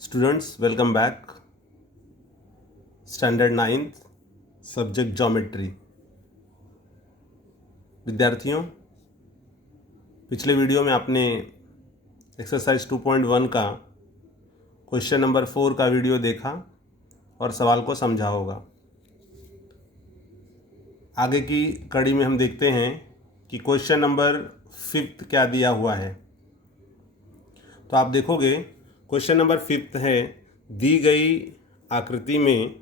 Students, welcome back. Standard 9th subject geometry. विद्यार्थियों, पिछले video में आपने एक्सरसाइज 2.1 का क्वेश्चन नंबर 4 का वीडियो देखा और सवाल को समझा होगा। आगे की कड़ी में हम देखते हैं कि क्वेश्चन नंबर 5 क्या दिया हुआ है। तो आप देखोगे क्वेश्चन नंबर 5 है, दी गई आकृति में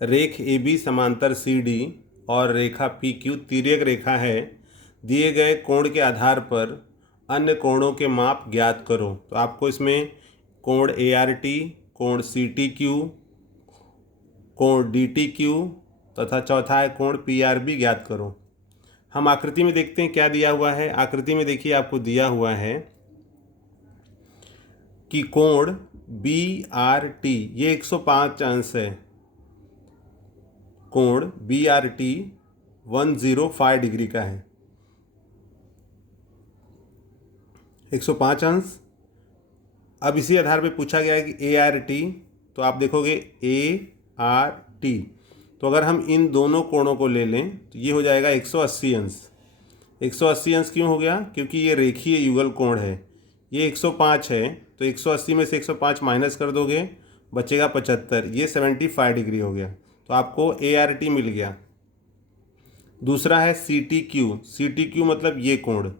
रेख ए बी समांतर सी डी और रेखा पी क्यू तिर्यक रेखा है। दिए गए कोण के आधार पर अन्य कोणों के माप ज्ञात करो। तो आपको इसमें कोण ए आर टी, कोण सी टी क्यू, कोण डी टी क्यू तथा चौथा है कोण पी आर बी ज्ञात करो। हम आकृति में देखते हैं क्या दिया हुआ है। आकृति में देखिए आपको दिया हुआ है कि कोण बी आर टी ये 105 अंश है। कोण बी आर टी 105 डिग्री का है, 105 अंश। अब इसी आधार पे पूछा गया है कि ए आर टी, तो आप देखोगे ए आर टी, तो अगर हम इन दोनों कोणों को ले लें तो ये हो जाएगा 180 अंश। 180 अंश क्यों हो गया? क्योंकि ये रेखीय युगल कोण है। ये 105 है तो 180 में से 105 माइनस कर दोगे, बचेगा 75, ये 75 डिग्री हो गया। तो आपको ए आर टी मिल गया। दूसरा है C T Q. C T Q मतलब ये कोण।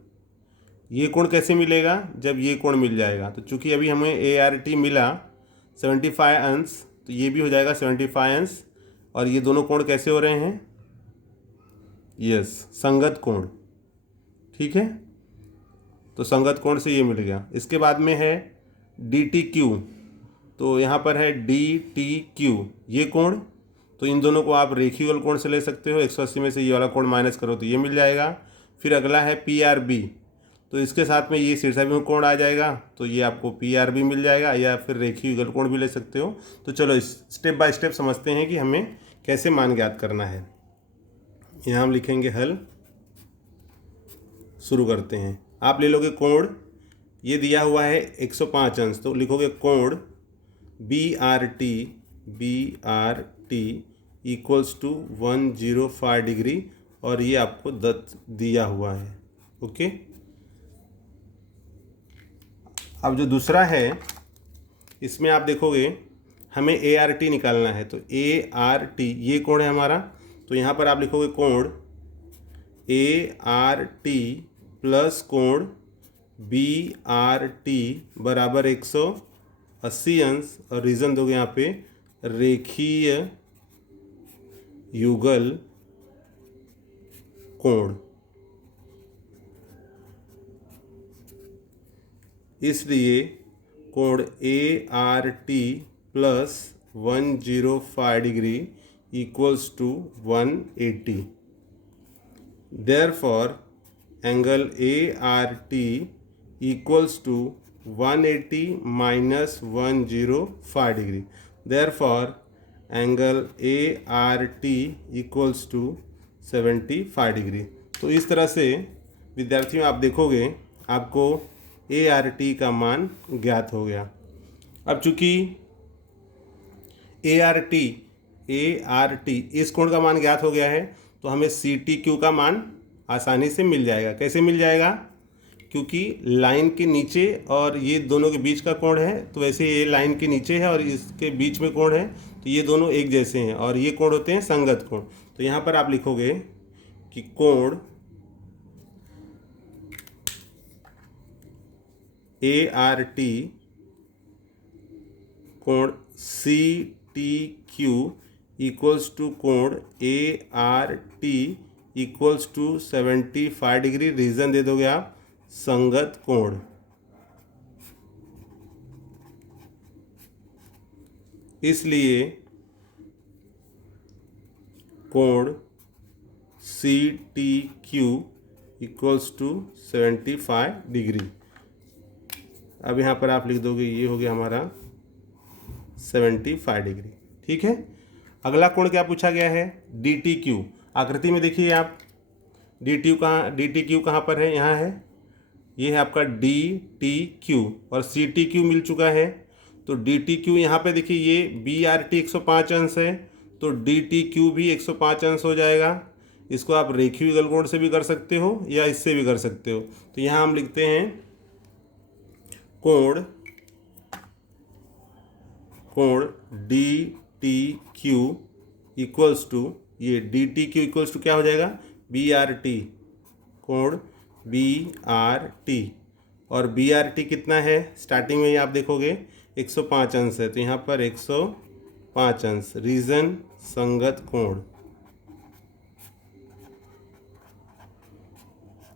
ये कोण कैसे मिलेगा? जब ये कोण मिल जाएगा। तो चूंकि अभी हमें ए आर टी मिला 75 अंश, तो ये भी हो जाएगा 75 अंश। और ये दोनों कोण कैसे हो रहे हैं? यस, संगत कोण। ठीक है, तो संगत कोण से ये मिल गया। इसके बाद में है डी टी क्यू। तो यहाँ पर है डी टी क्यू, ये कोण। तो इन दोनों को आप रेखीय युगल कोण से ले सकते हो। 180 में से ये वाला कोण माइनस करो तो ये मिल जाएगा। फिर अगला है पी आर बी, तो इसके साथ में ये शीर्षाभिमुख कोण आ जाएगा, तो ये आपको पी आर बी मिल जाएगा, या फिर रेखीय युगल कोण भी ले सकते हो। तो चलो स्टेप बाय स्टेप समझते हैं कि हमें कैसे मान ज्ञात करना है। यहाँ हम लिखेंगे हल। शुरू करते हैं। आप ले लोगे कोण, ये दिया हुआ है 105 अंश, तो लिखोगे कोण B R T equals to 105 degree, और ये आपको दिया हुआ है। ओके, अब जो दूसरा है इसमें आप देखोगे हमें ए आर टी निकालना है। तो ए आर टी ये कोण है हमारा, तो यहाँ पर आप लिखोगे कोण ए आर टी प्लस कोण बी आर टी बराबर 180 अंश, और रीज़न दोगे यहाँ पे रेखीय युगल कोण। इसलिए कोण A R T plus 105 degree equals to 180। Therefore angle A R T equals to 180 minus 105 degree. Therefore angle A R T equals to 75 degree. तो इस तरह से विद्यार्थियों आप देखोगे आपको ए आर टी का मान ज्ञात हो गया। अब चूंकि ए आर टी इस कोण का मान ज्ञात हो गया है, तो हमें सी टी क्यू का मान आसानी से मिल जाएगा। कैसे मिल जाएगा? क्योंकि लाइन के नीचे और ये दोनों के बीच का कोण है, तो वैसे ये लाइन के नीचे है और इसके बीच में कोण है, तो ये दोनों एक जैसे हैं और ये कोण होते हैं संगत कोण। तो यहाँ पर आप लिखोगे कि कोण ए आर टी कोण C T Q equals to कोण A R T equals to 75 degree. Reason दे दोगे आप संगत कोण। इसलिए कोण C T Q equals to 75 degree. अब यहाँ पर आप लिख दोगे ये हो गया हमारा 75 डिग्री। ठीक है, अगला कोण क्या पूछा गया है? D T Q. आकृति में देखिए आप डी टी क्यू कहाँ पर है? यहाँ है। ये है आपका डी टी क्यू और सी टी क्यू मिल चुका है। तो डी टी क्यू यहाँ पर देखिए ये बी आर टी 105 अंश है, तो डी टी क्यू भी 105 अंश हो जाएगा। इसको आप रेखीय युगल कोण से भी कर सकते हो या इससे भी कर सकते हो। तो यहाँ हम लिखते हैं कोण D T Q equals to, ये D T Q equals to क्या हो जाएगा, बी आर टी, कोण बी आर टी। और बी आर टी कितना है, स्टार्टिंग में ही आप देखोगे 105 अंश है, तो यहाँ पर 105 अंश, रीजन संगत कोण।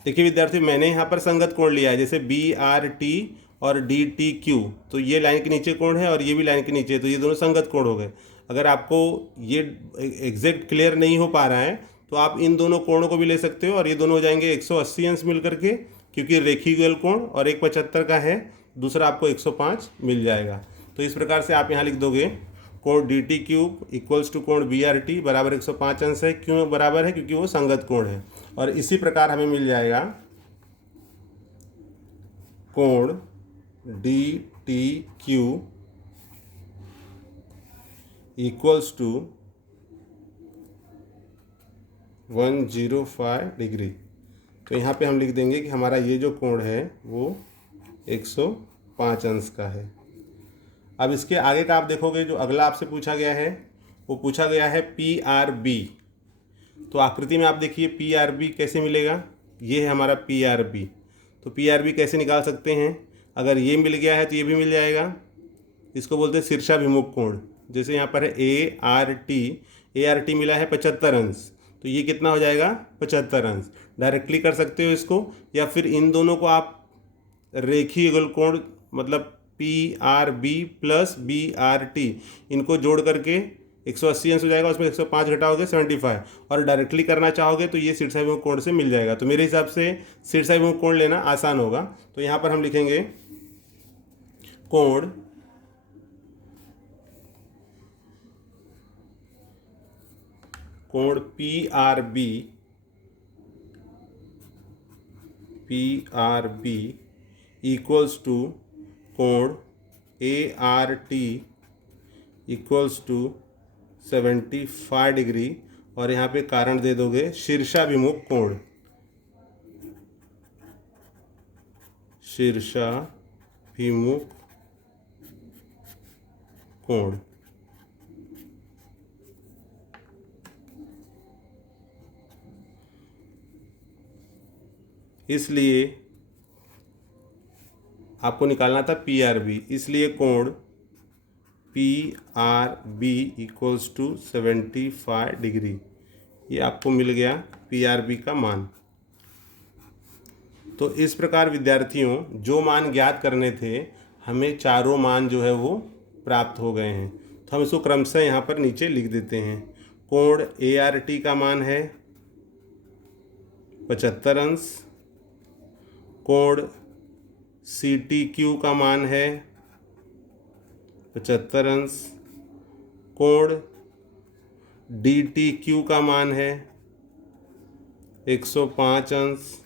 देखिए विद्यार्थी, मैंने यहाँ पर संगत कोण लिया है, जैसे बी आर टी और डी टी क्यू, तो ये लाइन के नीचे कोण है और ये भी लाइन के नीचे, तो ये दोनों संगत कोण हो गए। अगर आपको ये एग्जैक्ट क्लियर नहीं हो पा रहा है तो आप इन दोनों कोणों को भी ले सकते हो और ये दोनों हो जाएंगे 180 अंश मिल करके, क्योंकि रेखीय युगल कोण, और एक 75 का है, दूसरा आपको 105 मिल जाएगा। तो इस प्रकार से आप यहाँ लिख दोगे कोण D T Q equals to कोण बी आर टी बराबर 105 अंश है। क्यों बराबर है, क्योंकि वो संगत कोण है। और इसी प्रकार हमें मिल जाएगा कोण D T Q equals to 105 degree. तो यहाँ पे हम लिख देंगे कि हमारा ये जो कोण है वो 105 अंश का है। अब इसके आगे का आप देखोगे, जो अगला आपसे पूछा गया है वो पूछा गया है पी आर बी। तो आकृति में आप देखिए पी आर बी कैसे मिलेगा, ये है हमारा पी आर बी। तो पी आर बी कैसे निकाल सकते हैं, अगर ये मिल गया है तो ये भी मिल जाएगा। इसको बोलते हैं शीर्षाभिमुख कोण। जैसे यहाँ पर है ए आर टी मिला है 75 अंश, तो ये कितना हो जाएगा 75 अंश। डायरेक्टली कर सकते हो इसको, या फिर इन दोनों को आप रेखीय युगल कोण मतलब P R B plus B R T, इनको जोड़ करके 180 अंश हो जाएगा, उसमें 105 घटाओगे 75, और डायरेक्टली करना चाहोगे तो ये शीर्षाभिमुख कोण से मिल जाएगा। तो मेरे हिसाब से शीर्षाभिमुख कोण लेना आसान होगा। तो यहाँ पर हम लिखेंगे कोण P R B equals to कोण A R T equals to 75 degree, और यहाँ पे कारण दे दोगे शीर्षाभिमुख कोण, शीर्षाभिमुख कोण। इसलिए आपको निकालना था पी आर बी, इसलिए कोण P R B equals to 75 degree, ये आपको मिल गया पी आर बी का मान। तो इस प्रकार विद्यार्थियों जो मान ज्ञात करने थे, हमें चारों मान जो है वो प्राप्त हो गए हैं। तो हम इसको क्रमशः यहाँ पर नीचे लिख देते हैं। कोण ए आर टी का मान है 75 अंश, कोण सी टी क्यू का मान है 75 अंश, कोण डी टी क्यू का मान है 105 अंश,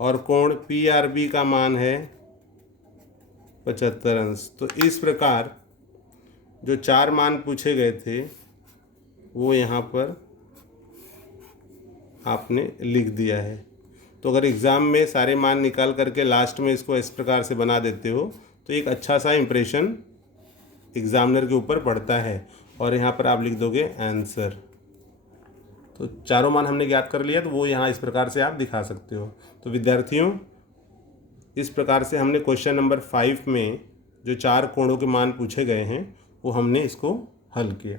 और कोण पी आर बी का मान है 75 अंश। तो इस प्रकार जो चार मान पूछे गए थे वो यहाँ पर आपने लिख दिया है। तो अगर एग्ज़ाम में सारे मान निकाल करके लास्ट में इसको इस प्रकार से बना देते हो तो एक अच्छा सा इम्प्रेशन एग्जामिनर के ऊपर पड़ता है, और यहाँ पर आप लिख दोगे आंसर। तो चारों मान हमने ज्ञात कर लिया, तो वो यहाँ इस प्रकार से आप दिखा सकते हो। तो विद्यार्थियों, इस प्रकार से हमने क्वेश्चन नंबर 5 में जो चार कोणों के मान पूछे गए हैं वो हमने इसको हल किया।